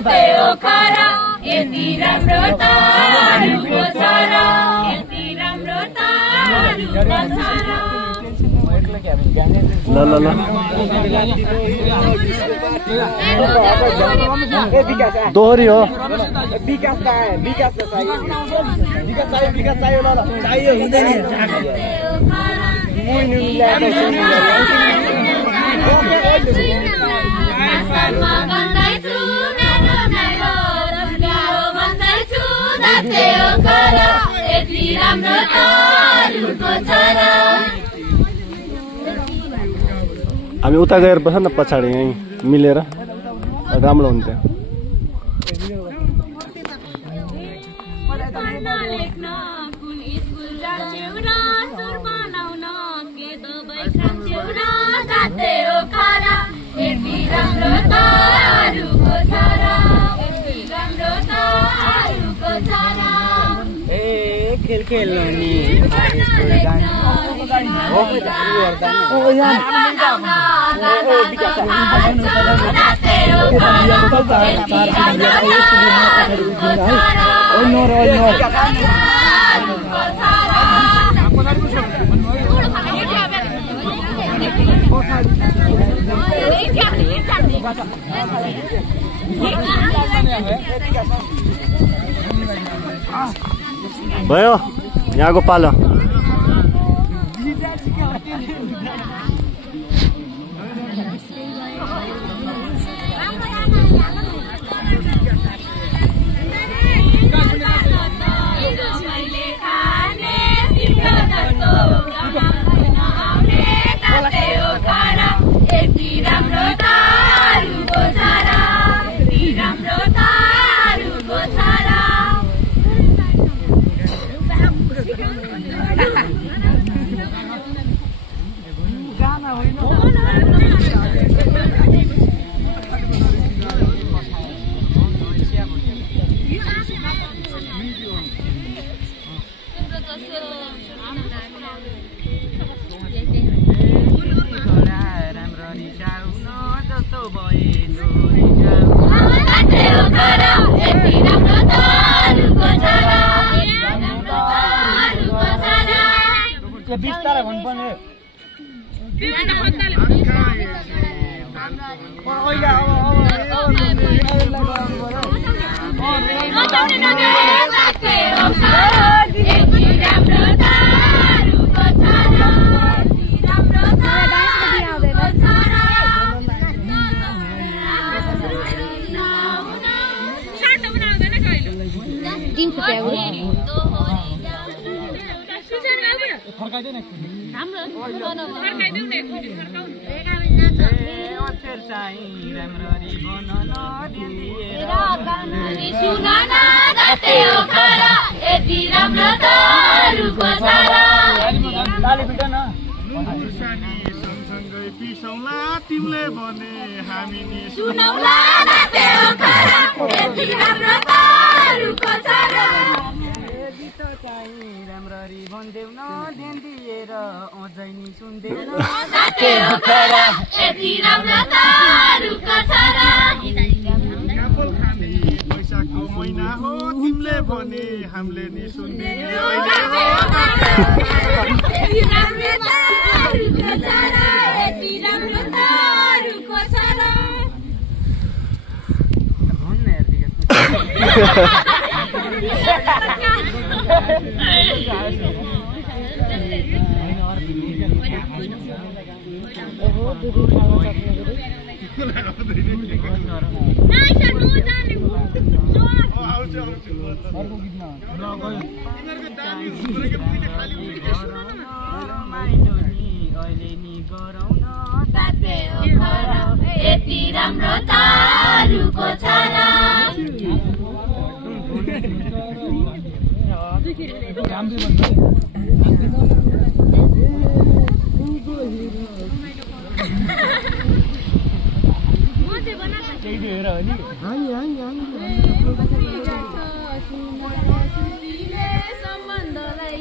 जाते हो खरा यति राम्रो तारुको छरा यति राम्रो तारुको छरा ल ल ल दोहोरी हो विकास चाहियो ल चाहियो हुँदैन हामी उता गएर बस्छ न पछाडि यहीँ मिलेर राम्रो हुन्थ्यो खेल खेल्नु नि भयो यहाँको पालो बिस्तारै भन्नुपर्ने तिमीले भने हामी नि सुनौला नाते हो खरा यति राम्रो तारुको छरा गीत चाहिँ राम्ररी भन्देऊ न ध्यान दिएर अझै नि सुन्देऊ न नाते हो खरा यति राम्रो तारुको छरा एप्पल खाने वैशाखको महिना हो तिमीले भने हामीले नि सुन्ने अहिले हो यति राम्रो तारुको छरा यति राम्रो तारुको छरा भन्न यार यति राम्रो तारुको छरा सम्बन्धलाई